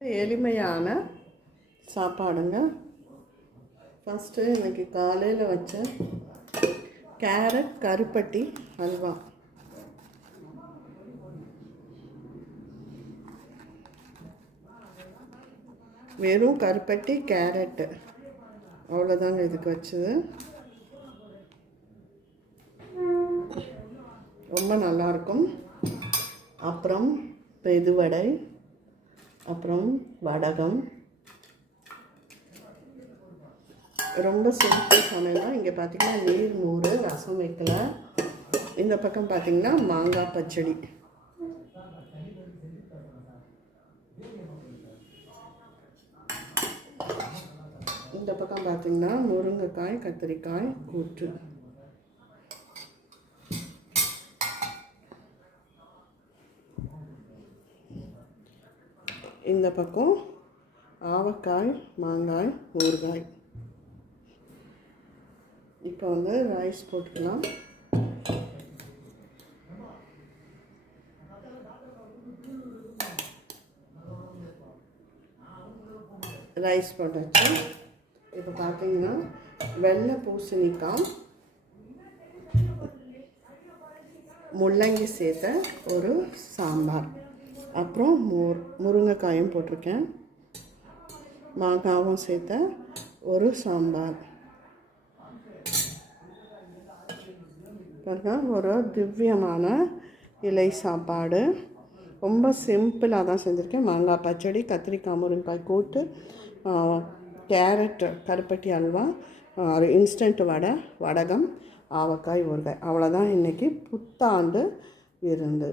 எளிமையான சாப்பாடுங்க. ஃபஸ்ட்டு இன்னைக்கு காலையில் வச்ச கேரட் கருப்பட்டி அல்வா. வெறும் கருப்பட்டி கேரட்டு. அவ்வளோதாங்க இதுக்கு வச்சது. ரொம்ப நல்லாயிருக்கும் அப்புறம் பெதுவடை. அப்புறம் வடகம். ரொம்ப சிம்பிள் சமையல்? இங்கே பார்த்தீங்கன்னா நீர் மோர் ரசம் வைக்கல. இந்த பக்கம் பார்த்தீங்கன்னா மாங்காய் பச்சடி. இந்த பக்கம் பார்த்திங்கன்னா முருங்கைக்காய் கத்திரிக்காய் கூற்று இந்த பக்கம் ஆவக்காய் மாங்காய் ஊறுகாய். இப்போ வந்து ரைஸ் போட்டுக்கலாம். ரைஸ் போட்டாச்சு. இப்போ பார்த்தீங்கன்னா வெள்ளை பூசணிக்காய் முள்ளங்கி சேர்த்த ஒரு சாம்பார். அப்புறம் மோர் முருங்கைக்காயும் போட்டிருக்கேன். மாங்காவும் சேர்த்த ஒரு சாம்பார். பாருங்க ஒரு திவ்யமான இலை சாப்பாடு. ரொம்ப சிம்பிளாக தான் செஞ்சுருக்கேன். மாங்காய் பச்சடி கத்திரிக்காய் முருங்காய் கூட்டு கேரட் கருப்பட்டி அல்வா இன்ஸ்டன்ட் வடை வடகம் ஆவக்காய் ஊறுகாய். அவ்வளோதான் இன்றைக்கி புத்தாண்டு விருந்து.